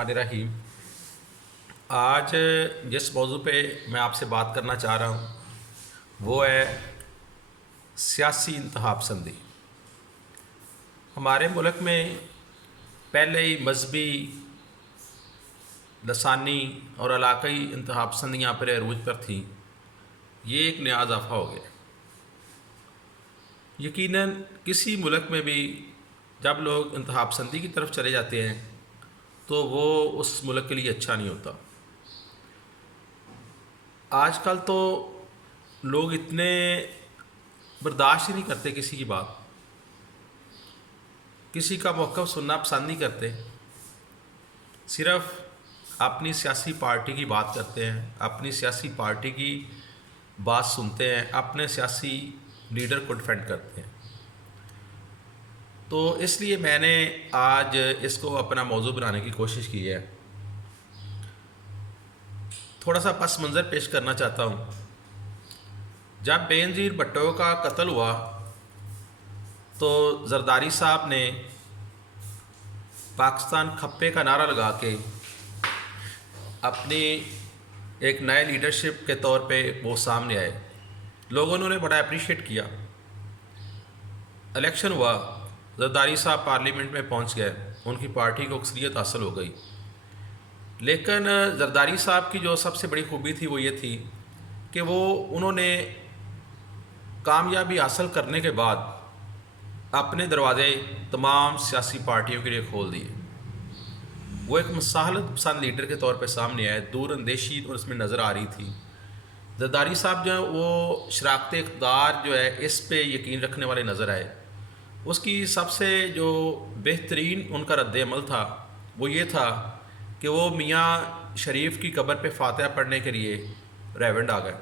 الرحمن الرحیم۔ آج جس موضوع پہ میں آپ سے بات کرنا چاہ رہا ہوں وہ ہے سیاسی انتہا پسندی۔ ہمارے ملک میں پہلے ہی مذہبی، لسانی اور علاقائی انتہا پسندیاں پر عروج پر تھیں، یہ ایک نیا اضافہ ہو گیا۔ یقیناً کسی ملک میں بھی جب لوگ انتہا پسندی کی طرف چلے جاتے ہیں تو وہ اس ملک کے لیے اچھا نہیں ہوتا۔ آج کل تو لوگ اتنے برداشت ہی نہیں کرتے کسی کی بات، کسی کا موقف سننا پسند نہیں کرتے، صرف اپنی سیاسی پارٹی کی بات کرتے ہیں، اپنی سیاسی پارٹی کی بات سنتے ہیں، اپنے سیاسی لیڈر کو ڈیفینڈ کرتے ہیں۔ تو اس لیے میں نے آج اس کو اپنا موضوع بنانے کی کوشش کی ہے۔ تھوڑا سا پس منظر پیش کرنا چاہتا ہوں۔ جب بے نظیر بھٹو کا قتل ہوا تو زرداری صاحب نے پاکستان کھپے کا نعرہ لگا کے اپنی ایک نئے لیڈرشپ کے طور پہ وہ سامنے آئے۔ لوگوں نے انہیں بڑا اپریشیٹ کیا۔ الیکشن ہوا، زرداری صاحب پارلیمنٹ میں پہنچ گئے، ان کی پارٹی کو اکثریت حاصل ہو گئی۔ لیکن زرداری صاحب کی جو سب سے بڑی خوبی تھی وہ یہ تھی کہ انہوں نے کامیابی حاصل کرنے کے بعد اپنے دروازے تمام سیاسی پارٹیوں کے لیے کھول دیے۔ وہ ایک مصالحت پسند لیڈر کے طور پہ سامنے آئے، دور اندیشی اس میں نظر آ رہی تھی۔ زرداری صاحب جو ہے وہ شراکت اقتدار جو ہے اس پہ یقین رکھنے والے نظر آئے۔ اس کی سب سے جو بہترین ان کا رد عمل تھا وہ یہ تھا کہ وہ میاں شریف کی قبر پہ فاتحہ پڑھنے کے لیے ریونڈ آ گئے۔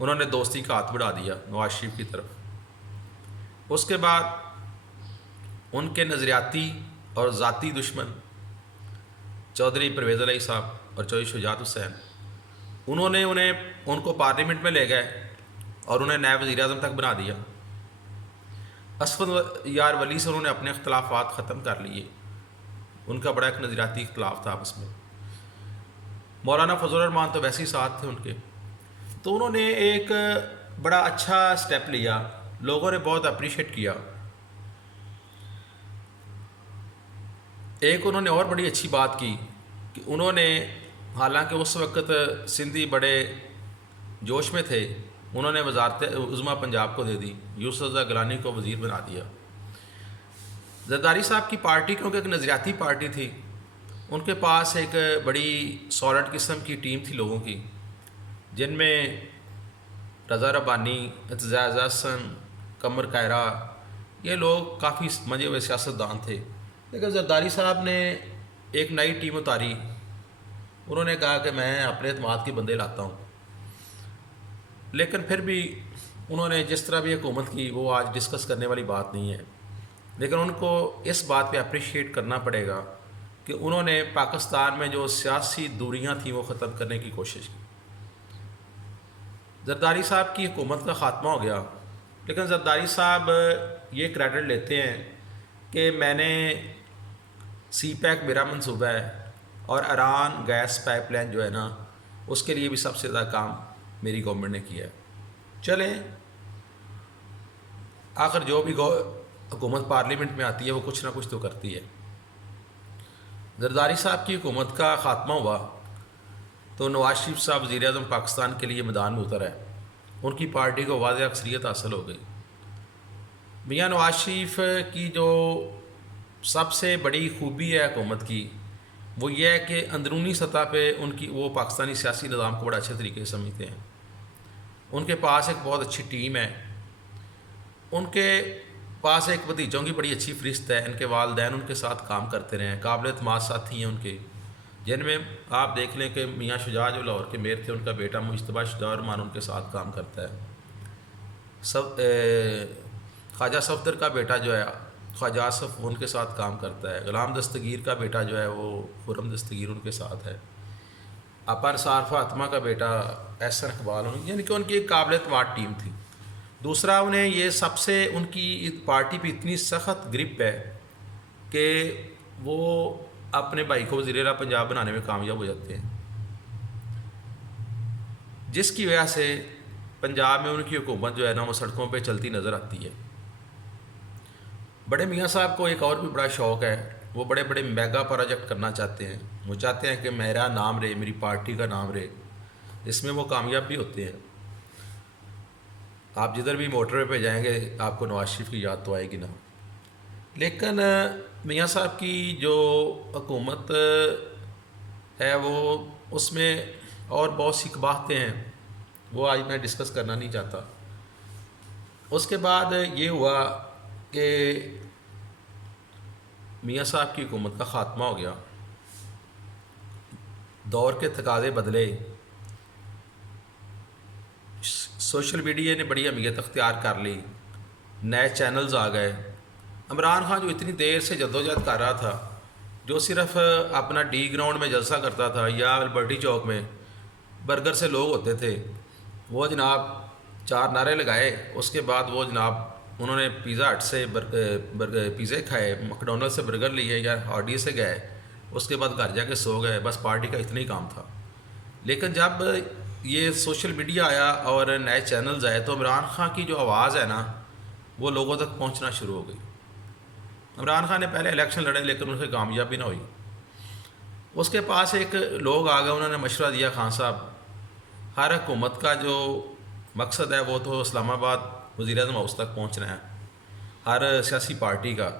انہوں نے دوستی کا ہاتھ بڑھا دیا نواز شریف کی طرف۔ اس کے بعد ان کے نظریاتی اور ذاتی دشمن چودھری پرویز الہی صاحب اور چودھری شجاعت حسین، انہوں نے ان کو پارلیمنٹ میں لے گئے اور انہیں نائب وزیر اعظم تک بنا دیا۔ اسفند یار ولی سے انہوں نے اپنے اختلافات ختم کر لیے، ان کا بڑا ایک نظریاتی اختلاف تھا آپس میں۔ مولانا فضل الرحمان تو ویسے ہی ساتھ تھے ان کے۔ تو انہوں نے ایک بڑا اچھا سٹیپ لیا، لوگوں نے بہت اپریشیٹ کیا۔ ایک انہوں نے اور بڑی اچھی بات کی کہ انہوں نے، حالانکہ اس وقت سندھی بڑے جوش میں تھے، انہوں نے وزارت عظمیٰ پنجاب کو دے دی، یوسف رضا گیلانی کو وزیر بنا دیا۔ زرداری صاحب کی پارٹی کیونکہ ایک نظریاتی پارٹی تھی، ان کے پاس ایک بڑی سالڈ قسم کی ٹیم تھی لوگوں کی، جن میں رضا ربانی، اعتزاز احسن، قمر کائرہ، یہ لوگ کافی منجے ہوئے سیاستدان تھے۔ لیکن زرداری صاحب نے ایک نئی ٹیم اتاری۔ انہوں نے کہا کہ میں اپنے اعتماد کے بندے لاتا ہوں۔ لیکن پھر بھی انہوں نے جس طرح بھی حکومت کی وہ آج ڈسکس کرنے والی بات نہیں ہے۔ لیکن ان کو اس بات پہ اپریشیٹ کرنا پڑے گا کہ انہوں نے پاکستان میں جو سیاسی دوریاں تھیں وہ ختم کرنے کی کوشش کی۔ زرداری صاحب کی حکومت کا خاتمہ ہو گیا، لیکن زرداری صاحب یہ کریڈٹ لیتے ہیں کہ میں نے سی پیک میرا منصوبہ ہے اور ایران گیس پائپ لائن جو ہے نا، اس کے لیے بھی سب سے زیادہ کام میری گورنمنٹ نے کیا ہے۔ چلیں، آخر جو بھی حکومت پارلیمنٹ میں آتی ہے وہ کچھ نہ کچھ تو کرتی ہے۔ زرداری صاحب کی حکومت کا خاتمہ ہوا تو نواز شریف صاحب وزیر اعظم پاکستان کے لیے میدان میں اتر ہے، ان کی پارٹی کو واضح اکثریت حاصل ہو گئی۔ میاں نواز شریف کی جو سب سے بڑی خوبی ہے حکومت کی وہ یہ ہے کہ اندرونی سطح پہ وہ پاکستانی سیاسی نظام کو بڑا اچھے طریقے سے سمجھتے ہیں۔ ان کے پاس ایک بہت اچھی ٹیم ہے، ان کے پاس ایک بھتیجوں کی بڑی اچھی فہرست ہے، ان کے والدین ان کے ساتھ کام کرتے رہے ہیں، قابل اعتماد ساتھی ہیں ان کے، جن میں آپ دیکھ لیں کہ میاں شجاع جو لاہور کے میئر تھے، ان کا بیٹا مجتبیٰ شجاع الرحمان ان کے ساتھ کام کرتا ہے۔ خواجہ صفدر کا بیٹا جو ہے خواجہ آصف ان کے ساتھ کام کرتا ہے۔ غلام دستگیر کا بیٹا جو ہے وہ خرم دستگیر ان کے ساتھ ہے۔ آپا نثار فاطمہ کا بیٹا احسن اقبال، یعنی کہ ان کی ایک قابل اعتماد ٹیم تھی۔ دوسرا، انہیں یہ سب سے ان کی پارٹی پہ اتنی سخت گرپ ہے کہ وہ اپنے بھائی کو وزیر اعلیٰ پنجاب بنانے میں کامیاب ہو جاتے ہیں، جس کی وجہ سے پنجاب میں ان کی حکومت جو ہے نا وہ سڑکوں پہ چلتی نظر آتی ہے۔ بڑے میاں صاحب کو ایک اور بھی بڑا شوق ہے، وہ بڑے بڑے میگا پروجیکٹ کرنا چاہتے ہیں، وہ چاہتے ہیں کہ میرا نام رہے، میری پارٹی کا نام رہے، اس میں وہ کامیاب بھی ہوتے ہیں۔ آپ جدھر بھی موٹر وے پہ جائیں گے آپ کو نواز شریف کی یاد تو آئے گی نا۔ لیکن میاں صاحب کی جو حکومت ہے وہ اس میں اور بہت سی قباحتیں ہیں، وہ آج میں ڈسکس کرنا نہیں چاہتا۔ اس کے بعد یہ ہوا کہ میاں صاحب کی حکومت کا خاتمہ ہو گیا، دور کے تقاضے بدلے، سوشل میڈیا نے بڑی اہمیت اختیار کر لی، نئے چینلز آ گئے۔ عمران خان جو اتنی دیر سے جدوجہد کر رہا تھا، جو صرف اپنا ڈی گراؤنڈ میں جلسہ کرتا تھا یا البرٹی چوک میں برگر سے لوگ ہوتے تھے، وہ جناب 4 نعرے لگائے، اس کے بعد وہ جناب انہوں نے پیزا ہٹ سے پیزے کھائے، مکڈونلڈ سے برگر لیے یا ہارڈی سے گئے، اس کے بعد گھر جا کے سو گئے، بس پارٹی کا اتنا ہی کام تھا۔ لیکن جب یہ سوشل میڈیا آیا اور نئے چینلز آئے تو عمران خان کی جو آواز ہے نا وہ لوگوں تک پہنچنا شروع ہو گئی۔ عمران خان نے پہلے الیکشن لڑے لیکن ان سے کامیابی نہ ہوئی۔ اس کے پاس ایک لوگ آ گئے، انہوں نے مشورہ دیا، خان صاحب ہر حکومت کا جو مقصد ہے وہ تو اسلام آباد وزیر اعظم ہاؤس تک پہنچنا ہے، ہر سیاسی پارٹی کا،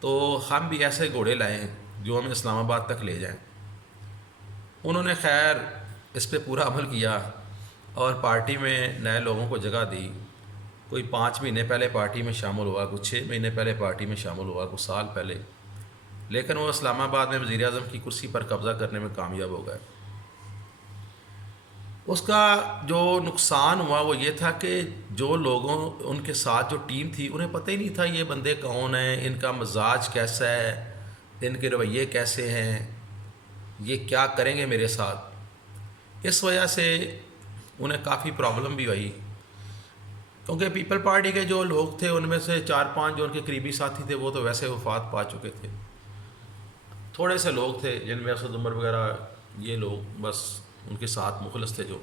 تو ہم بھی ایسے گھوڑے لائیں جو ہمیں اسلام آباد تک لے جائیں۔ انہوں نے خیر اس پہ پورا عمل کیا اور پارٹی میں نئے لوگوں کو جگہ دی۔ کوئی 5 مہینے پہلے پارٹی میں شامل ہوا، کوئی 6 مہینے پہلے پارٹی میں شامل ہوا، کوئی سال پہلے، لیکن وہ اسلام آباد میں وزیر اعظم کی کرسی پر قبضہ کرنے میں کامیاب ہو گئے۔ اس کا جو نقصان ہوا وہ یہ تھا کہ جو لوگوں ان کے ساتھ جو ٹیم تھی انہیں پتہ ہی نہیں تھا یہ بندے کون ہیں، ان کا مزاج کیسا ہے، ان کے رویے کیسے ہیں، یہ کیا کریں گے میرے ساتھ۔ اس وجہ سے انہیں کافی پرابلم بھی ہوئی، کیونکہ پیپل پارٹی کے جو لوگ تھے ان میں سے 4-5 جو ان کے قریبی ساتھی تھے وہ تو ویسے وفات پا چکے تھے، تھوڑے سے لوگ تھے جن میں اسد عمر وغیرہ، یہ لوگ بس ان کے ساتھ مخلص تھے جو۔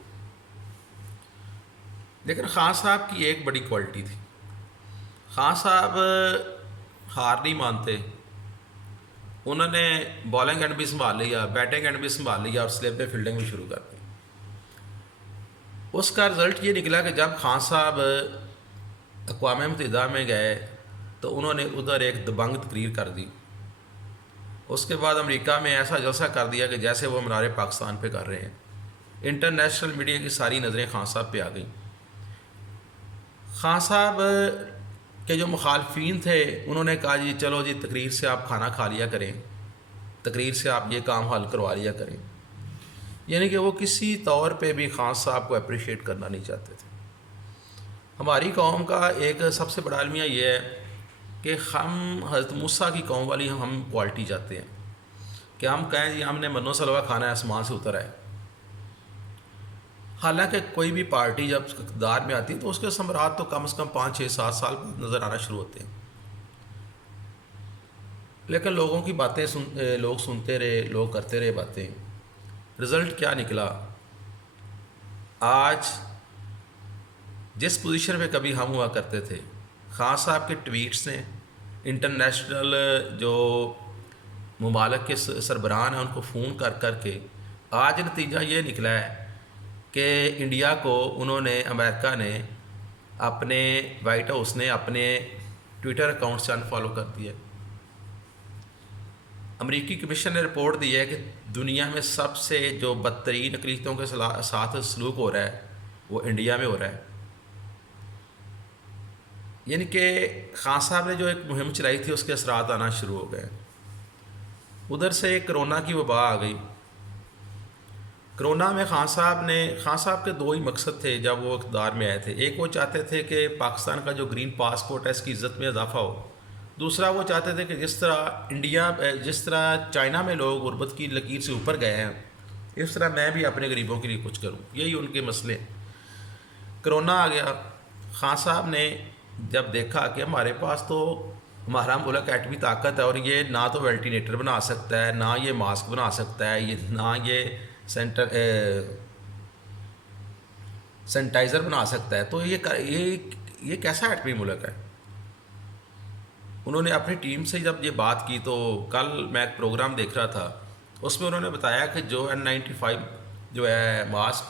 لیکن خان صاحب کی ایک بڑی کوالٹی تھی، خان صاحب ہار نہیں مانتے، انہوں نے بالنگ اینڈ بھی سنبھال لیا، بیٹنگ اینڈ بھی سنبھال لیا اور سلپ پہ فیلڈنگ بھی شروع کر دی۔ اس کا رزلٹ یہ نکلا کہ جب خان صاحب اقوام متحدہ میں گئے تو انہوں نے ادھر ایک دبنگ تقریر کر دی، اس کے بعد امریکہ میں ایسا جلسہ کر دیا کہ جیسے وہ مینار پاکستان پہ کر رہے ہیں۔ انٹرنیشنل میڈیا کی ساری نظریں خان صاحب پہ آ گئیں۔ خان صاحب کے جو مخالفین تھے انہوں نے کہا جی چلو جی تقریر سے آپ کھانا کھا لیا کریں، تقریر سے آپ یہ کام حل کروا لیا کریں، یعنی کہ وہ کسی طور پہ بھی خان صاحب کو اپریشیٹ کرنا نہیں چاہتے تھے۔ ہماری قوم کا ایک سب سے بڑا المیہ یہ ہے کہ ہم حضرت موسیٰ کی قوم والی ہم کوالٹی چاہتے ہیں کہ ہم کہیں جی ہم نے منو سلوا کھانا ہے، آسمان سے اتر آئے۔ حالانکہ کوئی بھی پارٹی جب اقتدار میں آتی ہے تو اس کے ثمرات تو کم از کم 5-6-7 سال نظر آنا شروع ہوتے ہیں، لیکن لوگوں کی باتیں لوگ سنتے رہے، لوگ کرتے رہے باتیں۔ رزلٹ کیا نکلا؟ آج جس پوزیشن پہ کبھی ہم ہوا کرتے تھے، خان صاحب کے ٹویٹس نے انٹرنیشنل جو ممالک کے سربراہ ہیں ان کو فون کر کر کے آج نتیجہ یہ نکلا ہے کہ انڈیا کو انہوں نے، امریکہ نے، اپنے وائٹ ہاؤس نے اپنے ٹویٹر اکاؤنٹ سے انفالو کر دیا۔ امریکی کمیشن نے رپورٹ دی ہے کہ دنیا میں سب سے جو بدترین اقلیتوں کے ساتھ سلوک ہو رہا ہے وہ انڈیا میں ہو رہا ہے۔ یعنی کہ خان صاحب نے جو ایک مہم چلائی تھی اس کے اثرات آنا شروع ہو گئے۔ ادھر سے کرونا کی وبا آ گئی۔ کرونا میں خان صاحب کے 2 ہی مقصد تھے جب وہ اقتدار میں آئے تھے۔ ایک وہ چاہتے تھے کہ پاکستان کا جو گرین پاسپورٹ ہے اس کی عزت میں اضافہ ہو، دوسرا وہ چاہتے تھے کہ جس طرح چائنا میں لوگ غربت کی لکیر سے اوپر گئے ہیں اس طرح میں بھی اپنے غریبوں کے لیے کچھ کروں، یہی ان کے مسئلے۔ کرونا آ گیا، خان صاحب نے جب دیکھا کہ ہمارے پاس تو ہمارا ملک ایٹمی طاقت ہے، اور یہ نہ تو وینٹیلیٹر بنا سکتا ہے، نہ یہ ماسک بنا سکتا ہے، نہ یہ سینیٹائزر بنا سکتا ہے. تو یہ کیسا ایٹمی ملک ہے؟ انہوں نے اپنی ٹیم سے جب یہ بات کی، تو کل میں ایک پروگرام دیکھ رہا تھا، اس میں انہوں نے بتایا کہ جو N95 جو ہے ماسک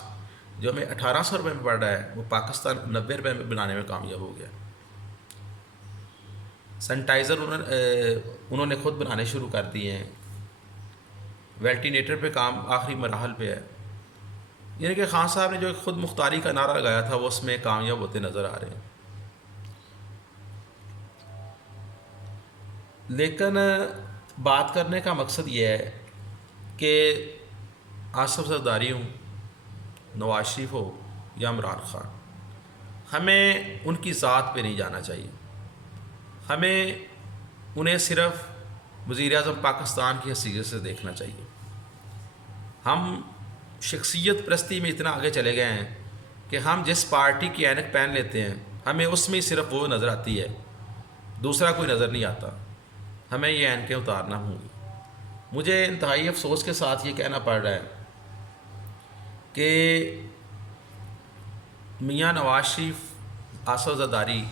جو ہمیں 1800 روپے میں پڑ رہا ہے، وہ پاکستان 90 روپے میں بنانے میں کامیاب ہو گیا. سینیٹائزر انہوں نے خود بنانے شروع کر دیے ہیں. وینٹیلیٹر پہ کام آخری مراحل پہ ہے. یعنی کہ خان صاحب نے جو خود مختاری کا نعرہ لگایا تھا، وہ اس میں کامیاب ہوتے نظر آ رہے ہیں. لیکن بات کرنے کا مقصد یہ ہے کہ آصف زرداری ہوں، نواز شریف ہو یا عمران خان، ہمیں ان کی ذات پہ نہیں جانا چاہیے. ہمیں انہیں صرف وزیر اعظم پاکستان کی حیثیت سے دیکھنا چاہیے. ہم شخصیت پرستی میں اتنا آگے چلے گئے ہیں کہ ہم جس پارٹی کی اینک پہن لیتے ہیں، ہمیں اس میں صرف وہ نظر آتی ہے، دوسرا کوئی نظر نہیں آتا. ہمیں یہ اینکیں اتارنا ہوں گی. مجھے انتہائی افسوس کے ساتھ یہ کہنا پڑ رہا ہے کہ میاں نواز شریف، آصف زرداری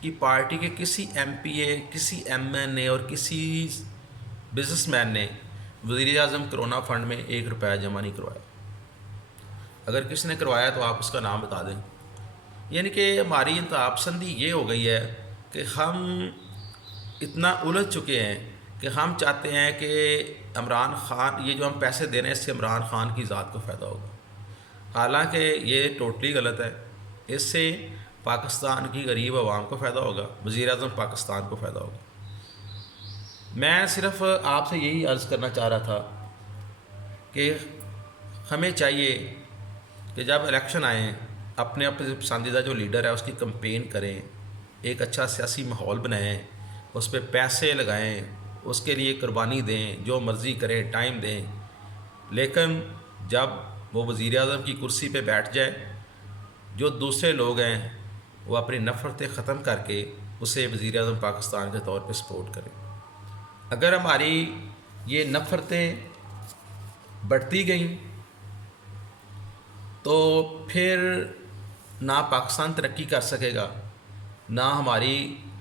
کی پارٹی کے کسی ایم پی اے، کسی ایم این اے اور کسی بزنس مین نے وزیر اعظم کرونا فنڈ میں 1 روپیہ جمع نہیں کروایا. اگر کسی نے کروایا تو آپ اس کا نام بتا دیں. یعنی کہ ہماری انتہا پسندی یہ ہو گئی ہے کہ ہم اتنا الجھ چکے ہیں کہ ہم چاہتے ہیں کہ عمران خان، یہ جو ہم پیسے دے رہے ہیں، اس سے عمران خان کی ذات کو فائدہ ہوگا. حالانکہ یہ ٹوٹلی غلط ہے. اس سے پاکستان کی غریب عوام کو فائدہ ہوگا، وزیر اعظم پاکستان کو فائدہ ہوگا. میں صرف آپ سے یہی عرض کرنا چاہ رہا تھا کہ ہمیں چاہیے کہ جب الیکشن آئیں، اپنے اپنے پسندیدہ جو لیڈر ہے اس کی کمپین کریں، ایک اچھا سیاسی ماحول بنائیں، اس پہ پیسے لگائیں، اس کے لیے قربانی دیں، جو مرضی کریں، ٹائم دیں. لیکن جب وہ وزیر اعظم کی کرسی پہ بیٹھ جائے، جو دوسرے لوگ ہیں وہ اپنی نفرتیں ختم کر کے اسے وزیر اعظم پاکستان کے طور پہ سپورٹ کریں. اگر ہماری یہ نفرتیں بڑھتی گئیں تو پھر نہ پاکستان ترقی کر سکے گا، نہ ہماری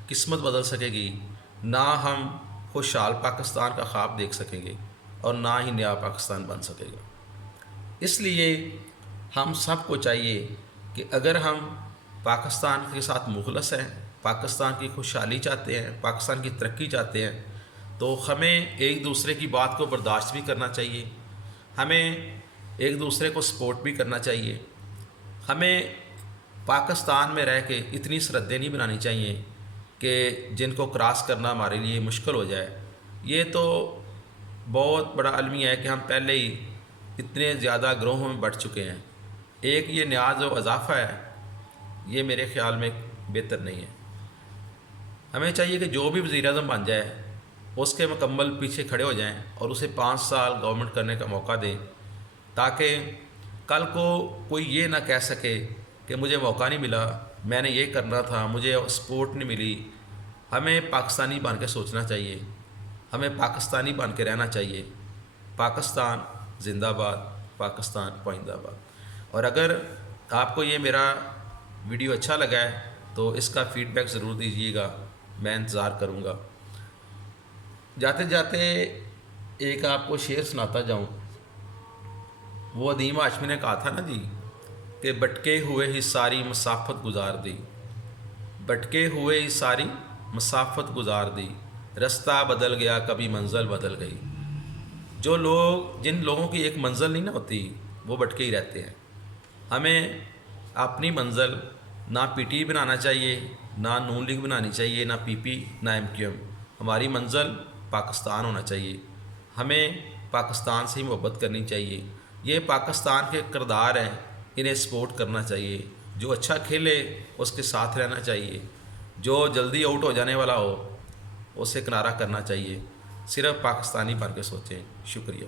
قسمت بدل سکے گی، نہ ہم خوشحال پاکستان کا خواب دیکھ سکیں گے، اور نہ ہی نیا پاکستان بن سکے گا. اس لیے ہم سب کو چاہیے کہ اگر ہم پاکستان کے ساتھ مخلص ہیں، پاکستان کی خوشحالی چاہتے ہیں، پاکستان کی ترقی چاہتے ہیں، تو ہمیں ایک دوسرے کی بات کو برداشت بھی کرنا چاہیے، ہمیں ایک دوسرے کو سپورٹ بھی کرنا چاہیے. ہمیں پاکستان میں رہ کے اتنی سرحدیں نہیں بنانی چاہیے کہ جن کو کراس کرنا ہمارے لیے مشکل ہو جائے. یہ تو بہت بڑا المیہ ہے کہ ہم پہلے ہی اتنے زیادہ گروہوں میں بٹ چکے ہیں. ایک یہ نیاز و اضافہ ہے، یہ میرے خیال میں بہتر نہیں ہے. ہمیں چاہیے کہ جو بھی وزیر اعظم بن جائے اس کے مکمل پیچھے کھڑے ہو جائیں اور اسے 5 سال گورنمنٹ کرنے کا موقع دیں، تاکہ کل کو کوئی یہ نہ کہہ سکے کہ مجھے موقع نہیں ملا، میں نے یہ کرنا تھا، مجھے سپورٹ نہیں ملی. ہمیں پاکستانی بن کے سوچنا چاہیے، ہمیں پاکستانی بن کے رہنا چاہیے. پاکستان زندہ باد، پاکستان پائندہ باد. اور اگر آپ کو یہ میرا ویڈیو اچھا لگا ہے تو اس کا فیڈ بیک ضرور دیجیے گا، میں انتظار کروں گا. جاتے جاتے ایک آپ کو شعر سناتا جاؤں. وہ عدیم ہاشمی نے کہا تھا نا جی کہ بٹکے ہوئے ہی ساری مسافت گزار دی، بٹکے ہوئے ہی ساری مسافت گزار دی، رستہ بدل گیا کبھی منزل بدل گئی. جن لوگوں کی ایک منزل نہیں نہ ہوتی وہ بٹکے ہی رہتے ہیں. ہمیں اپنی منزل نہ پی ٹی بنانا چاہیے، نہ نون لیگ بنانی چاہیے، نہ پی پی، نہ ایم کیو ایم. ہماری منزل پاکستان ہونا چاہیے. ہمیں پاکستان سے ہی محبت کرنی چاہیے. یہ پاکستان کے کردار ہیں، انہیں سپورٹ کرنا چاہیے. جو اچھا کھیلے اس کے ساتھ رہنا چاہیے، جو جلدی آؤٹ ہو جانے والا ہو اسے کنارہ کرنا چاہیے. صرف پاکستانی بن کے سوچیں. شکریہ.